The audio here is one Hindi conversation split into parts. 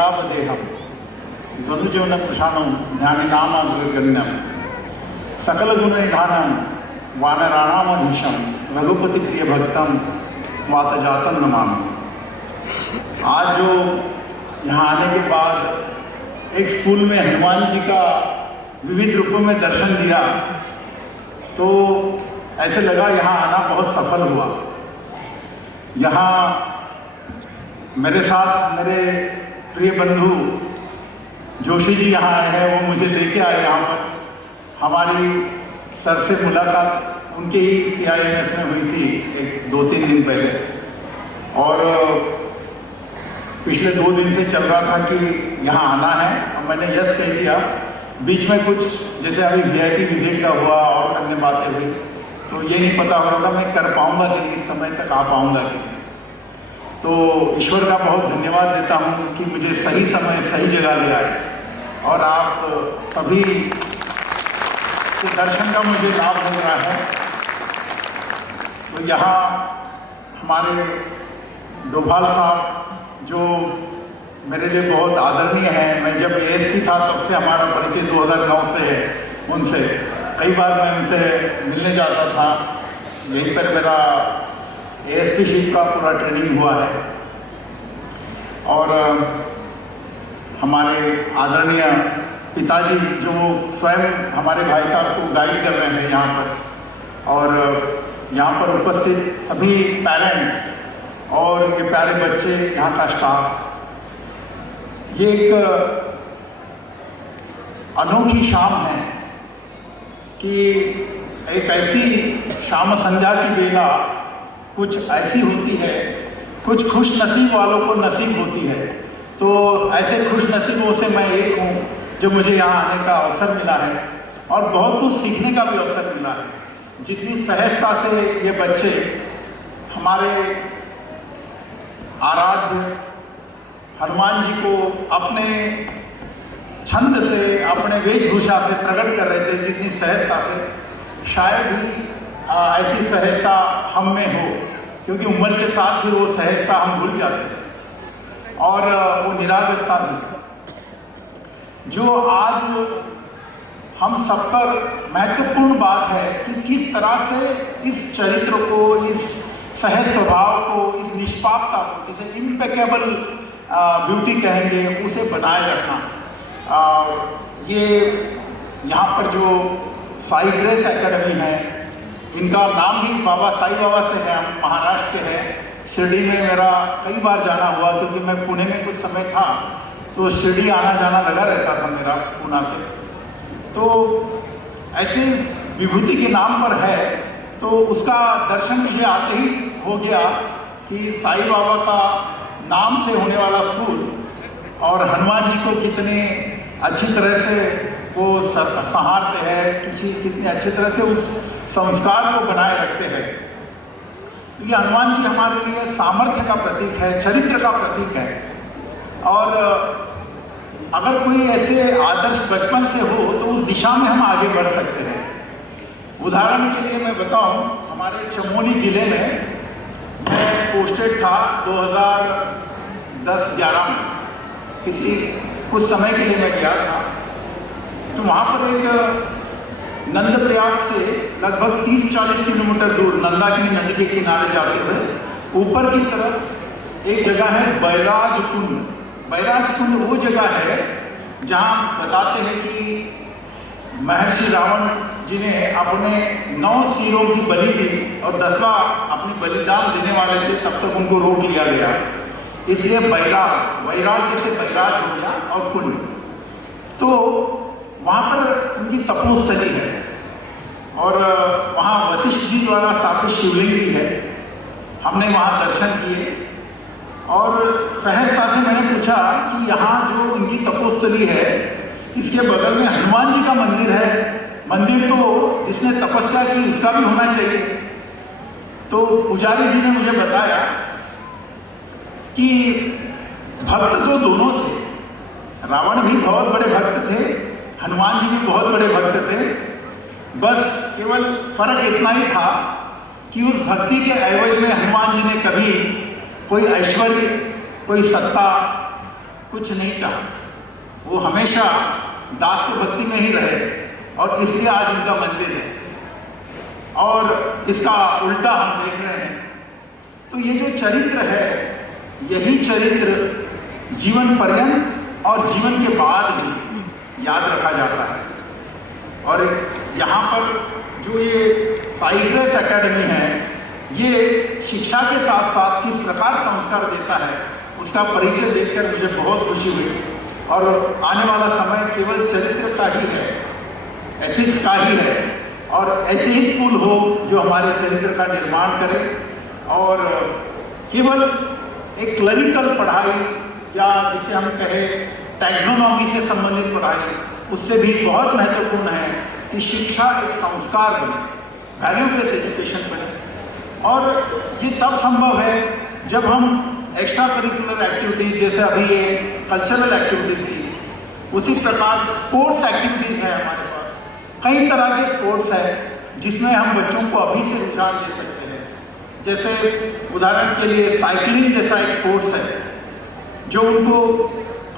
शीलावदेहम ध्वनुजीवन कृषाणम ज्ञानिनामग्रगण्यम सकल गुण निधानम वानराणामधीशम रघुपति प्रिय भक्तम वातजातम नमामि। आज जो यहाँ आने के बाद एक स्कूल में हनुमान जी का विविध रूपों में दर्शन दिया तो ऐसे लगा यहाँ आना बहुत सफल हुआ। यहाँ मेरे साथ मेरे प्रिय बंधु जोशी जी यहाँ आए हैं, वो मुझे लेके आए यहाँ पर। हमारी सर से मुलाकात उनके ही CIMS में हुई थी एक 2-3 दिन पहले, और पिछले 2 दिन से चल रहा था कि यहाँ आना है, और मैंने यस कह दिया। बीच में कुछ जैसे अभी VIP विजिट का हुआ और अन्य बातें हुई, तो ये नहीं पता हो रहा था मैं कर पाऊँगा कि नहीं, इस समय तक आ पाऊँगा कि नहीं। तो ईश्वर का बहुत धन्यवाद देता हूँ कि मुझे सही समय सही जगह ले आए, और आप सभी के दर्शन का मुझे लाभ मिल रहा है। तो यहाँ हमारे डोभाल साहब जो मेरे लिए बहुत आदरणीय हैं, मैं जब ASP था तब से हमारा परिचय 2009 से है उनसे। कई बार मैं उनसे मिलने जाता था, यहीं पर मेरा ASP-शिप का पूरा ट्रेनिंग हुआ है। और हमारे आदरणीय पिताजी जो स्वयं हमारे भाई साहब को गाइड कर रहे हैं यहाँ पर, और यहाँ पर उपस्थित सभी पेरेंट्स और ये प्यारे बच्चे, यहाँ का स्टाफ, ये एक अनोखी शाम है कि एक ऐसी शाम संध्या की बेला कुछ ऐसी होती है, कुछ खुश नसीब वालों को नसीब होती है। तो ऐसे खुश नसीबों से मैं एक हूँ जो मुझे यहाँ आने का अवसर मिला है, और बहुत कुछ सीखने का भी अवसर मिला है। जितनी सहजता से ये बच्चे हमारे आराध्य हनुमान जी को अपने छंद से, अपने वेशभूषा से प्रकट कर रहे थे, जितनी सहजता से, शायद ही ऐसी सहजता हम में हो, क्योंकि उम्र के साथ ही वो सहजता हम भूल जाते हैं, और वो निरागसता भी, जो आज हम सब पर महत्वपूर्ण बात है कि किस तरह से इस चरित्र को, इस सहज स्वभाव को, इस निष्पापता को, जिसे इम्पेकेबल ब्यूटी कहेंगे, उसे बनाए रखना। ये यहाँ पर जो साई ग्रेस एकेडमी है, इनका नाम भी बाबा साई बाबा से है, हम महाराष्ट्र के हैं। शिरडी में मेरा कई बार जाना हुआ, क्योंकि मैं पुणे में कुछ समय था, तो शिरडी आना जाना लगा रहता था मेरा पूना से। तो ऐसे विभूति के नाम पर है, तो उसका दर्शन मुझे आते ही हो गया कि साई बाबा का नाम से होने वाला स्कूल, और हनुमान जी को कितने अच्छी तरह से वो संहारते हैं, कितनी अच्छी तरह से उस संस्कार को बनाए रखते हैं। तो ये हनुमान जी हमारे लिए सामर्थ्य का प्रतीक है, चरित्र का प्रतीक है। और अगर कोई ऐसे आदर्श बचपन से हो तो उस दिशा में हम आगे बढ़ सकते हैं। उदाहरण के लिए मैं बताऊं, हमारे चमोली जिले में मैं पोस्टेड था 2010-11 में, कुछ समय के लिए मैं गया था। तो वहाँ पर एक नंदप्रयाग से लगभग 30-40 किलोमीटर दूर नंदाकिनी नदी के किनारे जाते हुए ऊपर की तरफ एक जगह है बैराज कुंड। बैराज कुंड वो जगह है जहाँ बताते हैं कि महर्षि रावण जी ने अपने 9 सिरों की बलि दी, और 10वां अपनी बलिदान देने वाले थे, तब तक उनको रोक लिया गया। इसलिए वैराग्य से बैराज हो गया, और कुंड। तो वहाँ पर उनकी तपोस्थली है, और वहाँ वशिष्ठ जी द्वारा स्थापित शिवलिंग भी है। हमने वहाँ दर्शन किए, और सहजता से मैंने पूछा कि यहाँ जो उनकी तपोस्थली है, इसके बगल में हनुमान जी का मंदिर है। मंदिर तो जिसने तपस्या की उसका भी होना चाहिए। तो पुजारी जी ने मुझे बताया कि भक्त तो दोनों थे, रावण भी बहुत बड़े भक्त थे, हनुमान जी भी बहुत बड़े भक्त थे। बस केवल फर्क इतना ही था कि उस भक्ति के एवज में हनुमान जी ने कभी कोई ऐश्वर्य, कोई सत्ता, कुछ नहीं चाहते, वो हमेशा दास भक्ति में ही रहे और इसलिए आज उनका मंदिर है। और इसका उल्टा हम देख रहे हैं। तो ये जो चरित्र है, यही चरित्र जीवन पर्यंत और जीवन के बाद भी याद रखा जाता है। और यहाँ पर जो ये साई ग्रेस एकेडमी है, ये शिक्षा के साथ साथ किस प्रकार संस्कार देता है उसका परिचय देखकर मुझे बहुत खुशी हुई। और आने वाला समय केवल चरित्र का ही है, एथिक्स का ही है, और ऐसे ही स्कूल हो जो हमारे चरित्र का निर्माण करे। और केवल एक क्लरिकल पढ़ाई या जिसे हम कहें टैक्सोनॉमी से संबंधित पढ़ाई, उससे भी बहुत महत्वपूर्ण है कि शिक्षा एक संस्कार बने, वैल्यू बेस्ड एजुकेशन बने। और ये तब संभव है जब हम एक्स्ट्रा करिकुलर एक्टिविटीज, जैसे अभी ये कल्चरल एक्टिविटीज़ थी, उसी प्रकार स्पोर्ट्स एक्टिविटीज़ है हमारे पास। कई तरह के स्पोर्ट्स है जिसमें हम बच्चों को अभी से रुझान दे सकते हैं। जैसे उदाहरण के लिए साइकिलिंग जैसा एक स्पोर्ट्स है जो उनको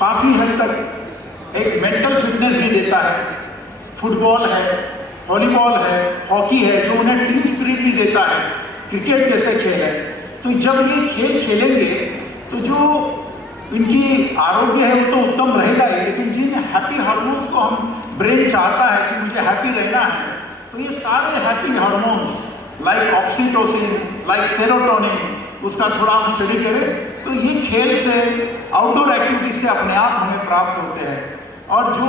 काफ़ी हद तक एक मेंटल फिटनेस भी देता है। फुटबॉल है, वॉलीबॉल है, हॉकी है, जो उन्हें टीम स्पिरिट भी देता है। क्रिकेट जैसे खेल है। तो जब ये खेल खेलेंगे तो जो इनकी आरोग्य है वो तो उत्तम रहेगा ही, लेकिन जिन हैप्पी हार्मोन्स को हम ब्रेन चाहता है कि मुझे हैप्पी रहना है, तो ये सारे happy hormones like oxytocin, like serotonin, उसका थोड़ा हम स्टडी करें तो ये खेल से, आउटडोर एक्टिविटी से अपने आप हमें प्राप्त होते हैं। और जो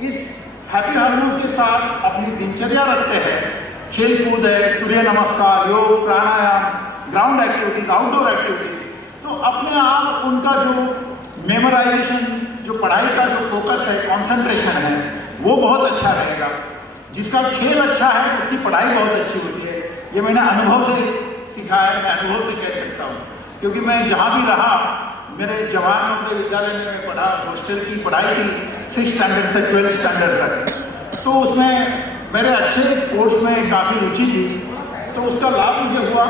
इस हैप्पी हार्मोन्स के साथ अपनी दिनचर्या रखते हैं, खेल कूद है, सूर्य नमस्कार, योग, प्राणायाम, ग्राउंड एक्टिविटीज, आउटडोर एक्टिविटीज, तो अपने आप उनका जो मेमोराइजेशन, जो पढ़ाई का जो फोकस है, कंसंट्रेशन है, वो बहुत अच्छा रहेगा। जिसका खेल अच्छा है उसकी पढ़ाई बहुत अच्छी होती है। ये मैंने अनुभव से सीखा है, मैं अनुभव से कह सकता हूँ, क्योंकि मैं जहाँ भी रहा, मेरे जवाहर नवोदय विद्यालय में मैं पढ़ा, हॉस्टल की पढ़ाई थी 6th स्टैंडर्ड से 12th स्टैंडर्ड तक। तो उसमें मेरे अच्छे स्पोर्ट्स में काफ़ी रुचि थी, तो उसका लाभ मुझे हुआ।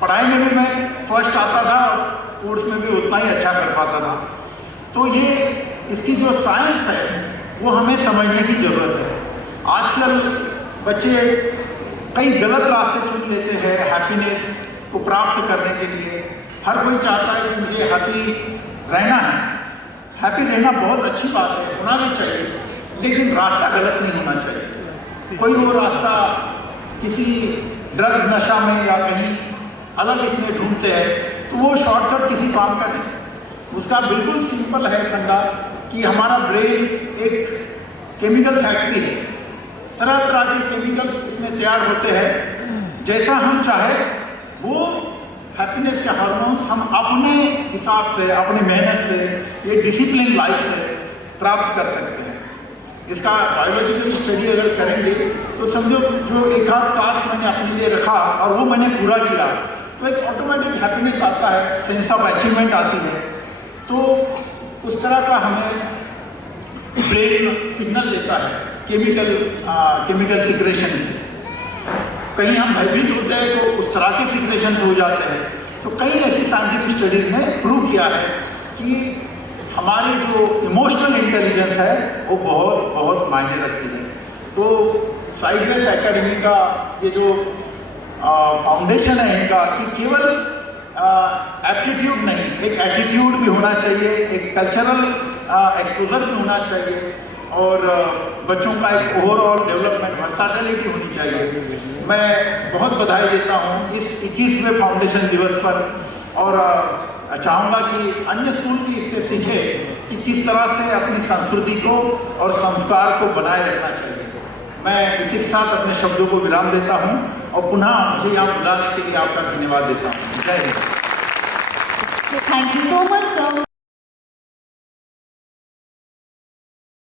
पढ़ाई में भी मैं फर्स्ट आता था और स्पोर्ट्स में भी उतना ही अच्छा कर पाता था। तो ये इसकी जो साइंस है वो हमें समझने की ज़रूरत है। आजकल बच्चे कई गलत रास्ते चुन लेते हैं हैप्पीनेस को प्राप्त करने के लिए। हर कोई चाहता है कि मुझे हैप्पी रहना है। हैप्पी रहना बहुत अच्छी बात है, होना भी चाहिए, लेकिन रास्ता गलत नहीं होना चाहिए। कोई वो रास्ता किसी ड्रग्स नशा में या कहीं अलग इसमें ढूंढते हैं तो वो शॉर्टकट किसी काम का नहीं। उसका बिल्कुल सिंपल है फंडा कि हमारा ब्रेन एक केमिकल फैक्ट्री है, तरह तरह के केमिकल्स इसमें तैयार होते हैं। जैसा हम चाहे वो हैप्पीनेस के हार्मोन्स हम अपने हिसाब से, अपनी मेहनत से, ये डिसिप्लिन लाइफ से प्राप्त कर सकते हैं। इसका बायोलॉजिकल स्टडी अगर करेंगे तो समझो जो एक आध टास्क मैंने अपने लिए रखा और वो मैंने पूरा किया तो एक ऑटोमेटिक हैप्पीनेस आता है, सेंस ऑफ अचीवमेंट आती है। तो उस तरह का हमें ब्रेन सिग्नल देता है केमिकल सिक्रेशन से। कहीं हम भयभीत होते हैं तो उस तरह के सिक्रेशन हो जाते हैं। तो कई ऐसी साइंटिफिक स्टडीज़ ने प्रूव किया है कि हमारी जो इमोशनल इंटेलिजेंस है वो बहुत बहुत मायने रखती है। तो साई ग्रेस एकेडमी का ये जो फाउंडेशन है इनका, कि केवल एप्टीट्यूड नहीं, एक एटीट्यूड भी होना चाहिए, एक कल्चरल एक्सपोजर भी होना चाहिए, और बच्चों का एक ओवरऑल डेवलपमेंट, वर्साटिलिटी होनी चाहिए। मैं बहुत बधाई देता हूँ इस 21वें फाउंडेशन दिवस पर, और चाहूँगा कि अन्य स्कूल भी इससे सीखे कि किस तरह से अपनी संस्कृति को और संस्कार को बनाए रखना चाहिए। मैं इसी के साथ अपने शब्दों को विराम देता हूँ और पुनः मुझे यहाँ बुलाने के लिए आपका धन्यवाद देता हूँ। जय Hind. Thank you so much sir.